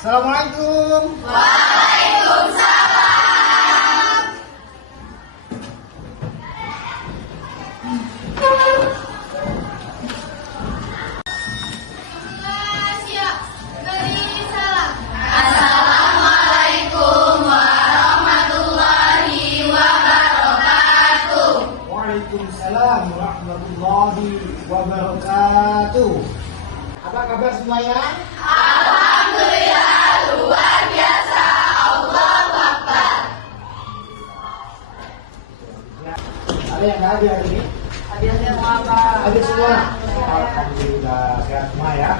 Assalamualaikum. Waalaikumsalam. Siap, beri salam. Assalamualaikum warahmatullahi wabarakatuh. Waalaikumsalam warahmatullahi wabarakatuh. Apa kabar semuanya? Alhamdulillah, luar biasa. Allahu Akbar. Ada yang nggak hadir hari ini? Hadir semua, Pak. Hadir semua. Alhamdulillah sehat semua ya.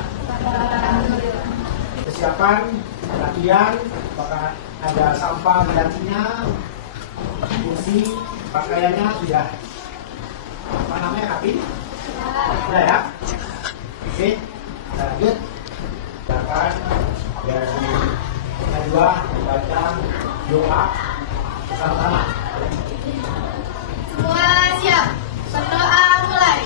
Kesiapan latihan, apakah ada sampah di lacinya, kursi, pakaiannya sudah apa namanya rapi? Sudah ya? Oke, kita lanjut. Silakan dari kedua baca doa bersama-sama. Semua siap. Berdoa mulai.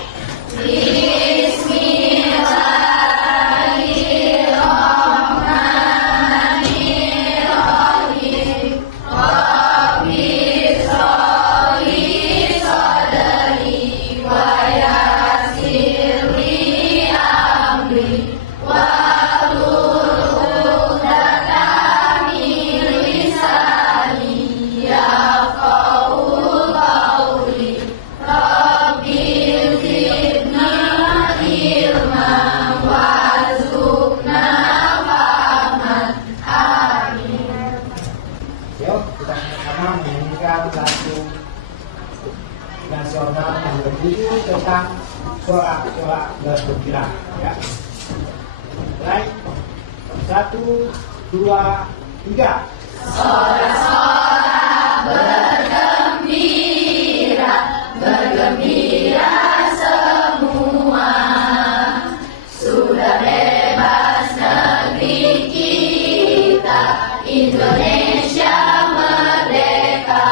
Bismillahirrahmanirrahim. Rabbi sholli sadri wa yassir li amri wahlul 'uqdatam min lisani yafqahu qawli. Rabbil zidna ilman warzuqna fahman. Amin. Yuk kita sama-sama menyanyikan lagu nasional yang berjudul tentang sorak-sorak bergembira. Ya. Mulai 1, 2, 3. Sorak-sorak bergembira, bergembira semua. Sudah bebas negeri kita, Indonesia merdeka.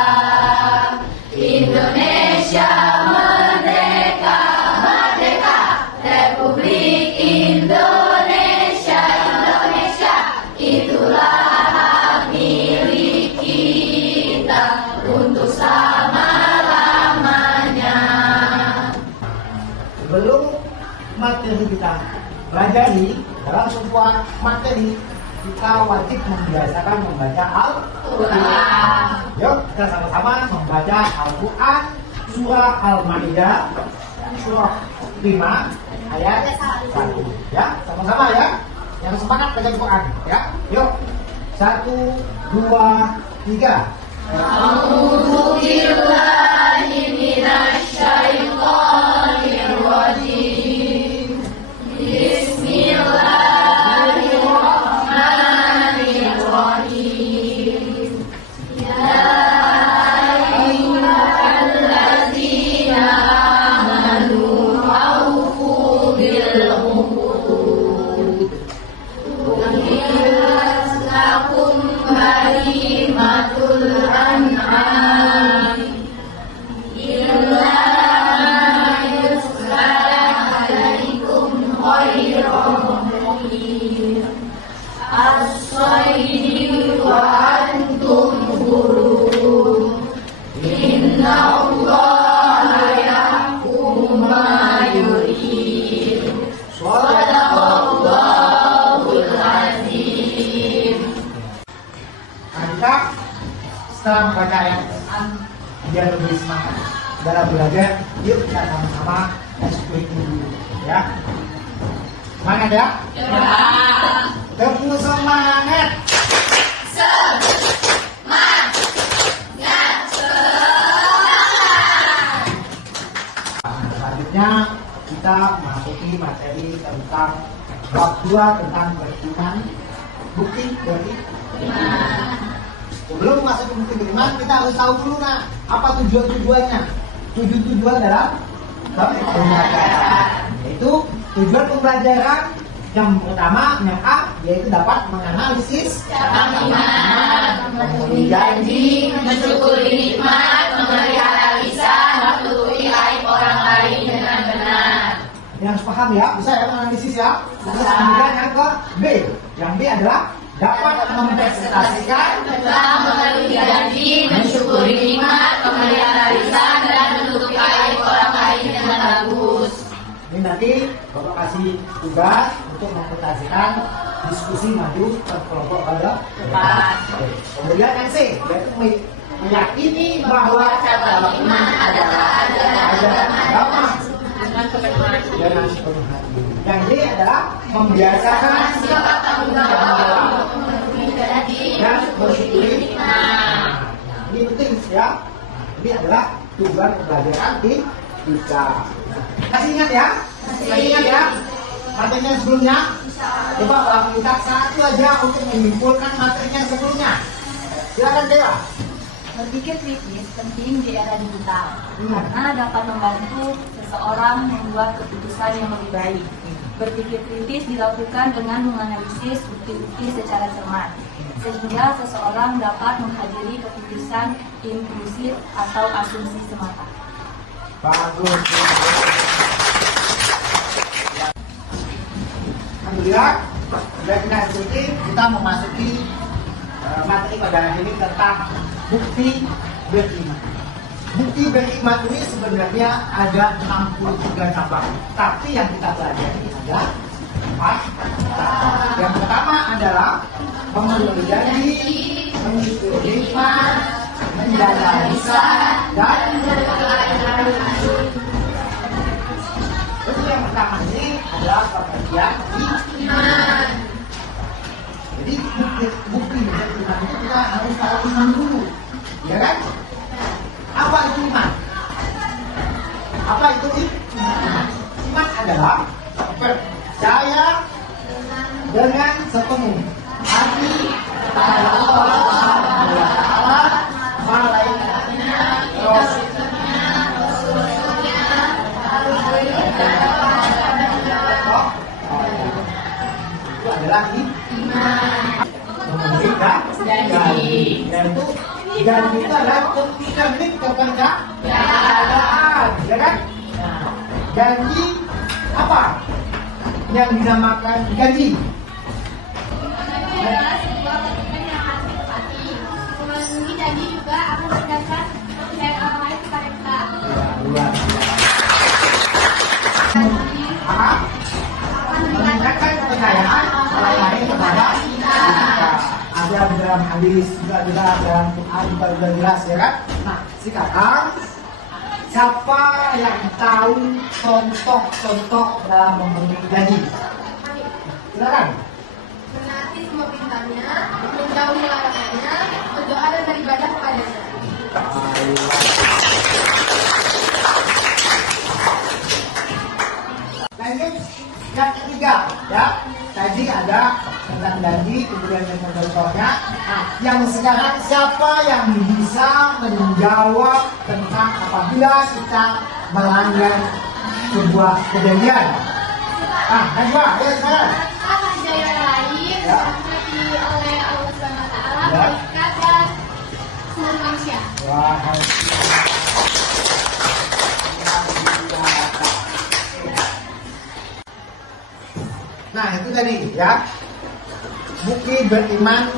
Indonesia merdeka, merdeka. Republik Indonesia, Indonesia. Itulah hak milik kita untuk selama-lamanya. Sebelum materi kita pelajari dalam sebuah materi, kita wajib membiasakan membaca Al-Quran. Yuk kita sama-sama membaca Al-Quran surah Al-Maidah surah 5 ayat 1. Ya, sama-sama ya. Yang semangat baca Al-Quran ya. Yuk. 1, 2, 3. A'udzu billahi minasyaitonir rajim. Bismillahirrahmanirrahim. Ya ayyuhallazina amanu aufu bil uqud. Lakum bahimatul an'am illa yuslah alaikum khairum muhim as-saydi wa antum hurum. Inna allaha yahkumu ma yurid. Sadaqallahul azim. Nah, kita setelah membaca ayat Quran biar lebih semangat dalam belajar, yuk kita sama-sama eksekusi dulu ya. Semangat ya? Tepuk semangat. Selanjutnya kita masuki materi tentang bab 2 tentang beriman. Bukti dari iman. Sebelum masuk ke bukti beriman, kita harus tahu dulu apa tujuannya. Tujuan dalam pembelajaran, yaitu tujuan pembelajaran yang pertama, yang A, yaitu dapat menganalisis Cabang iman, memenuhi janji, mensyukuri nikmat, memelihara lisan, menutupi aib orang lain dengan benar. Yang harus paham ya, bisa ya menganalisis ya. Terus kemudian yang ke B, yang B adalah dapat mempresentasikan tentang memenuhi janji, mensyukuri nikmat, memelihara lisan, dan menutupi aib orang lain dengan bagus. Ini nanti Bapak kasih tugas untuk mempresentasikan diskusi maju kelompok pada depan. Kemudian yang C, yaitu meyakini bahwa cabang iman adalah ajaran agama dengan kebenaran. dengan sepenuh hati. Yang D adalah membiasakan Sikap tanggung jawab untuk memenuhi janji dan bersyukuri bersyukuri. nikmat. Ini penting ya. Ini adalah tujuan pembelajaran di kita. Masih ingat ya? Masih ingat ya? Materinya sebelumnya? Coba Bang kita satu aja untuk menyimpulkan materinya sebelumnya. Silakan Dewa. Berpikir kritis penting di era digital karena dapat membantu seseorang membuat keputusan yang lebih baik. Berpikir kritis dilakukan dengan menganalisis bukti-bukti secara cermat, sehingga seseorang dapat menghadiri keputusan impulsif atau asumsi semata. Bagus. Alhamdulillah, sudah kita ikuti, kita memasuki materi pada hari ini tentang bukti beriman. Bukti beriman ini sebenarnya ada 63 cabang, tapi yang kita pelajari ada 4 cabang. Yang pertama adalah memenuhi janji, mensyukuri nikmat, menjaga lisan, dan itu yang pertama ini adalah pengertian iman. Jadi bukti dari iman itu kita harus tahu iman dulu, ya kan? Apa itu iman? Apa itu iman? Iman adalah percaya dengan sepenuh hati pada Allah Subhanahu wa Ta'ala, malaikatnya, rasulnya, itu adalah iman. Memenuhi janji. Dan itu janji itu adalah komitmen kepercayaan, ya kan? Janji apa yang dinamakan janji? Adalah sebuah komitmen yang harus ditepati. Memenuhi janji juga akan berdasarkan kepercayaan orang lain kepada kita. Luar biasa. Meningkatkan kepercayaan orang lain kepada kita. Ada di dalam hadis, juga ada dalam Quran, juga sudah jelas ya kan? Nah, sekarang siapa yang tahu contoh-contoh dalam memenuhi janji? Silakan. Menaati semua perintahnya, menjauhi larangannya, berdoa dan beribadah kepadanya. Lanjut yang ketiga ya, tadi ada tentang janji, kemudian yang contohnya. Nah, yang sekarang siapa yang bisa menjawab tentang apabila kita melanggar sebuah kejadian? Ah, Najwa, ya sekarang. Apa yang lain Ya. seperti oleh Allah Subhanahu wa Ta'ala, Ya. malaikat dan seluruh manusia. Wah, nah itu tadi ya, bukti beriman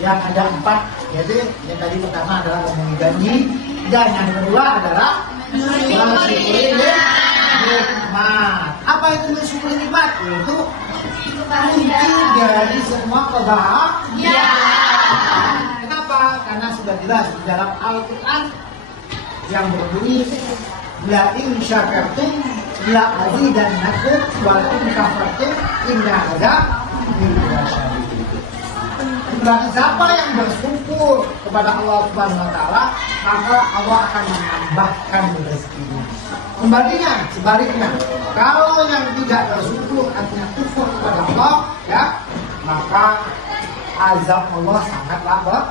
yang ada 4, yaitu yang tadi pertama adalah memenuhi janji, dan yang kedua adalah mensyukuri nikmat. Apa itu mensyukuri nikmat? Yaitu kunci dari semua kebahagiaan. Kenapa? Karena sudah jelas di dalam Al-Quran yang berbunyi la in syakartum la azidannakum wa la in kafartum inna adzabi lasyadid. Barang siapa yang bersyukur kepada Allah Subhanahu wa Ta'ala, maka Allah akan menambahkan rezekinya. Kembalinya, sebaliknya, kalau yang tidak bersyukur atau kufur kepada Allah, ya, maka azab Allah sangatlah berat.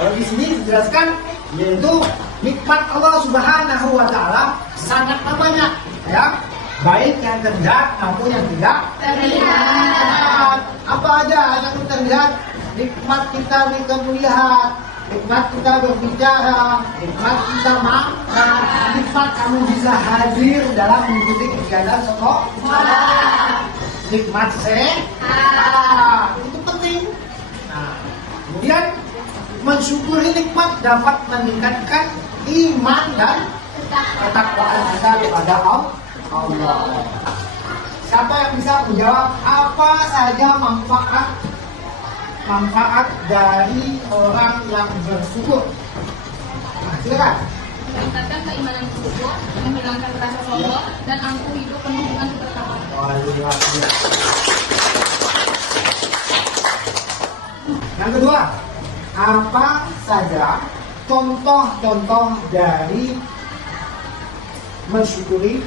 Kalau di sini dijelaskan, yaitu nikmat Allah Subhanahu wa Ta'ala sangatlah banyak, ya, baik yang terlihat maupun yang tidak terlihat. Apa aja yang terlihat? Nikmat kita melihat, nikmat kita berbicara, nikmat kita makan, nikmat kamu bisa hadir dalam mengikuti kegiatan sekolah, nikmat sehat, itu Mensyukuri nikmat dapat meningkatkan iman dan ketakwaan kita kepada Allah. Siapa yang bisa menjawab apa saja manfaat dari orang yang bersyukur? Nah, silakan. Meningkatkan keimanan bersyukur, menghilangkan rasa sombong, dan angkuh hidup penuh dengan keberkahan. Yang kedua, apa saja contoh-contoh dari mensyukuri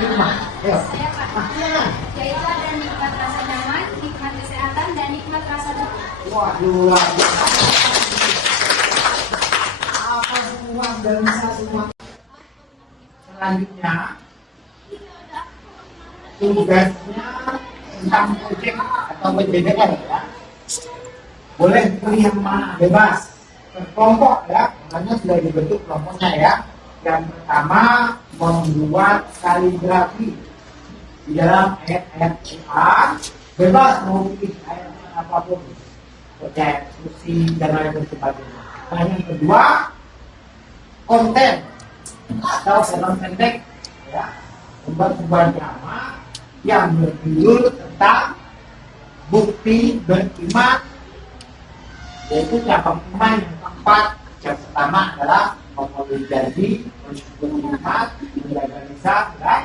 nikmat? Ayo. Saya Pak, Nah, silakan. yaitu ada nikmat rasa nyaman, nikmat kesehatan, dan nikmat rasa tubuh. Wah, luar biasa. Apa semua dan bisa semua. Selanjutnya, tugasnya tentang proyek atau PJDR ya. Boleh pilih yang mana, bebas. Kelompok ya, makanya sudah dibentuk kelompoknya ya. Yang pertama, membuat kaligrafi di dalam ayat-ayat Quran. Bebas mau pilih ayat apapun, percaya instruksi dan lain sebagainya. Nah, yang kedua, konten atau film pendek ya, membuat sebuah drama yang berjudul tentang bukti beriman, yaitu cabang iman yang keempat. Yang pertama adalah memenuhi janji, mensyukuri nikmat, menjaga lisan, dan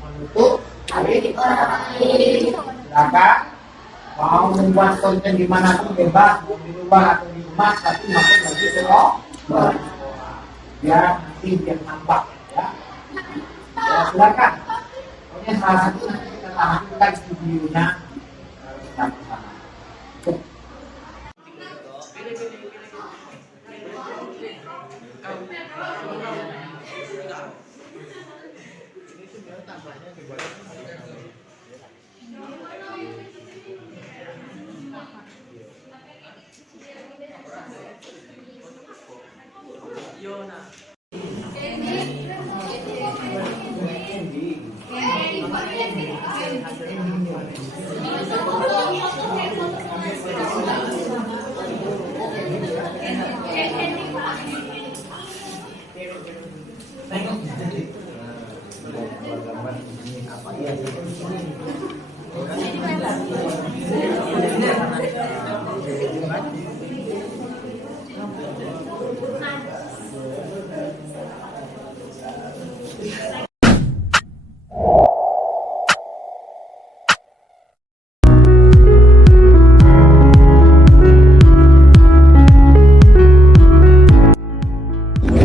menutup aib orang lain. Silakan mau membuat konten dimanapun bebas, mau di luar atau di rumah, tapi makin lagi biar nanti biar nampak ya. Ya, silakan. Pokoknya salah satu nanti kita tampilkan videonya bersama-sama.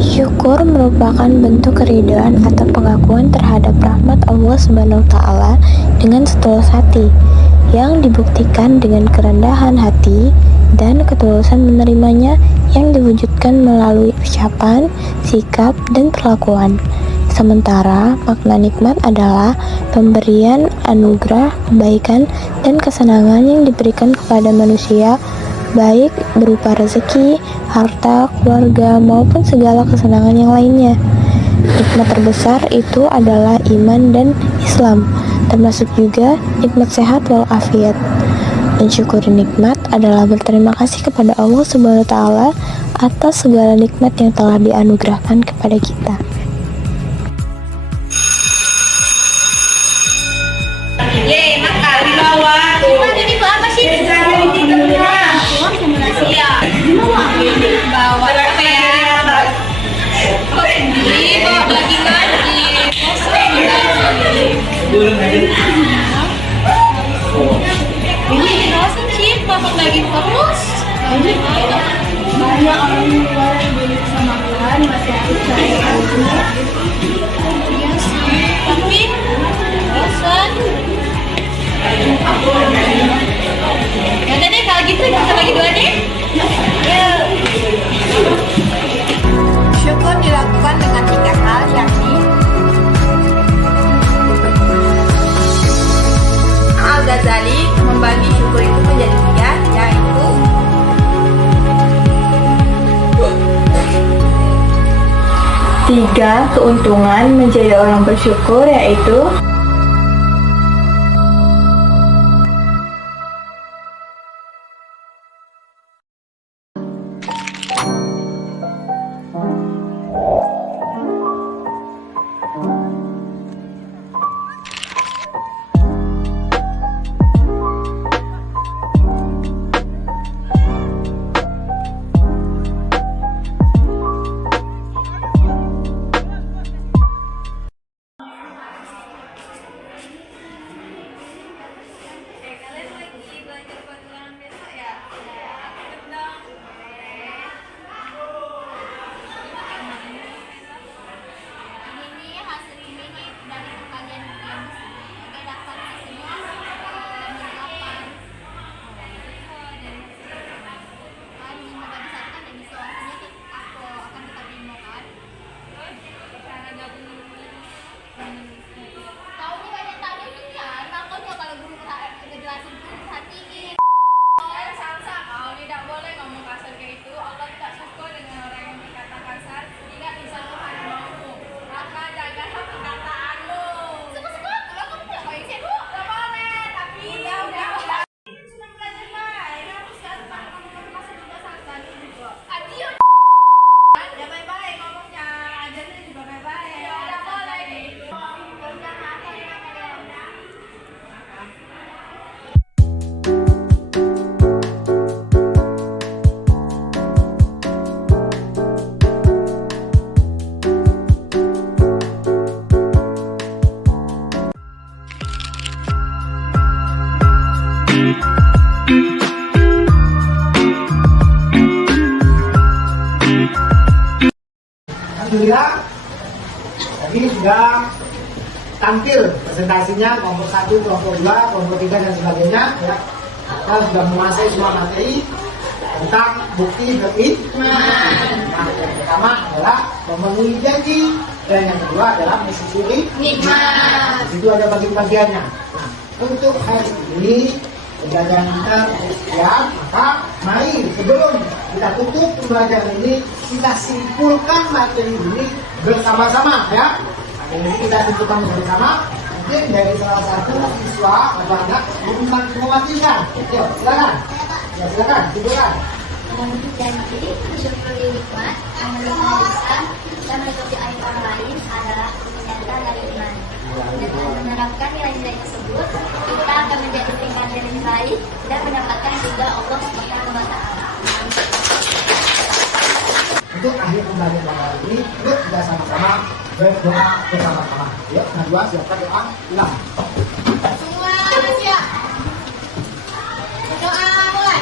Syukur merupakan bentuk keridhaan atau pengakuan terhadap rahmat Allah Subhanahu wa Ta'ala dengan setulus hati, yang dibuktikan dengan kerendahan hati dan ketulusan menerimanya yang diwujudkan melalui ucapan, sikap, dan perlakuan. Sementara makna nikmat adalah pemberian anugerah, kebaikan, dan kesenangan yang diberikan kepada manusia, baik berupa rezeki, harta, keluarga, maupun segala kesenangan yang lainnya. Nikmat terbesar itu adalah iman dan Islam, termasuk juga nikmat sehat walafiat. Mensyukuri nikmat adalah berterima kasih kepada Allah Subhanahu wa Ta'ala atas segala nikmat yang telah dianugerahkan kepada kita. Yeay, makan di bawah. Gimana nih, Bu? Apa sih? Iya. Bawa apa ya? Kok sendiri? Bawa bagi-bagi. Ini bosan sih, bawa bagi terus. Banyak orang luar yang belum sama Tuhan masih harus cari ilmu. Iya sih, tapi bosan. Yaudah deh, kalau gitu kita bagi dua deh. Syukur dilakukan dengan 3 hal, yakni Al-Ghazali membagi syukur itu menjadi 3, yaitu tiga keuntungan menjadi orang bersyukur, yaitu Alhamdulillah tadi sudah tampil presentasinya kelompok 1, kelompok 2, kelompok 3 dan sebagainya ya. Kita sudah menguasai semua materi tentang bukti beriman. Nah, yang pertama adalah memenuhi janji dan yang kedua adalah mensyukuri Nikmat. Itu ada bagi-bagiannya. Nah, untuk hari ini pembelajaran kita sekian, maka mari sebelum kita tutup pembelajaran ini kita simpulkan materi ini bersama-sama ya. Ini kita simpulkan bersama. Mungkin dari salah satu siswa atau anak yang mewakilkan. Yuk, silakan. Ya, silakan, simpulkan. Memenuhi janji, mensyukuri nikmat, memelihara lisan, dan menutupi aib orang lain adalah nyata dari iman. Dengan menerapkan nilai-nilai tersebut, kita akan menjadi tingkat yang lebih baik dan mendapatkan ridha Allah Subhanahu wa Ta'ala. Untuk akhir pembelajaran kali ini, yuk kita sama-sama berdoa bersama-sama. Yuk, Najwa siapkan doa, ulang. Semua siap. Doa mulai.